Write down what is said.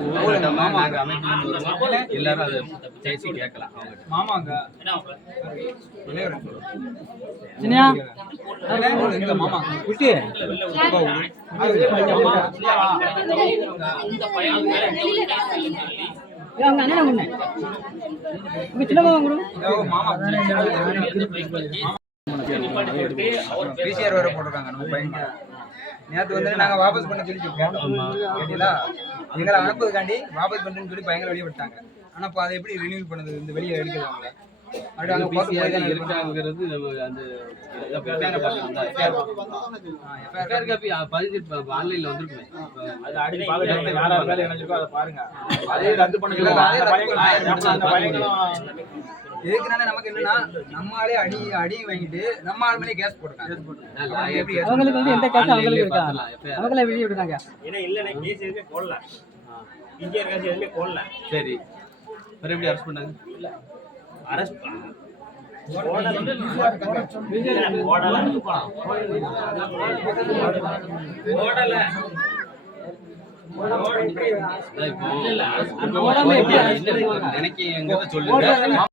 நாங்க அமைப்பிலிருந்து வருவோம். எல்லாரும் அதை பேசி கேட்கலாம். மாமாங்க சின்னையா மாமா குட்டி அவங்க அண்ணன் முன்ன உங்க சின்ன மாமா பிசிஆர் வேற போட்டிருக்காங்க நம்ம பையன். நேற்று வந்து நாங்க வாபஸ் பண்ண சொல்லி கேட்டீங்களா? எங்களை அனுப்புறதுக்காண்டி வாபஸ் பண்ணுன்னு சொல்லி பையங்களை வெளியே விட்டாங்க. ஆனா இப்போ அதை எப்படி ரினியூல் பண்ணது? இந்த வெளியே எடுக்கிறது அவங்கள அப்படி அங்கே இருக்காங்கிறது ஆன்லைன்ல வந்துருக்குமே. எதுக்குனால நமக்கு என்னன்னா நம்ம ஆளே அடி வாங்கிட்டு நம்ம ஆள் மேலே கேஸ் போட்டுருக்காங்க. அவங்களுக்கு வந்து எந்த கேஸ் அவங்களுக்கு இருக்காங்க, அவங்கள வெளியே விடுறாங்க. சரி, வேற எப்படி அரெஸ்ட் பண்ணாங்க? போடாம எனக்கு எங்க சொல்லுங்க.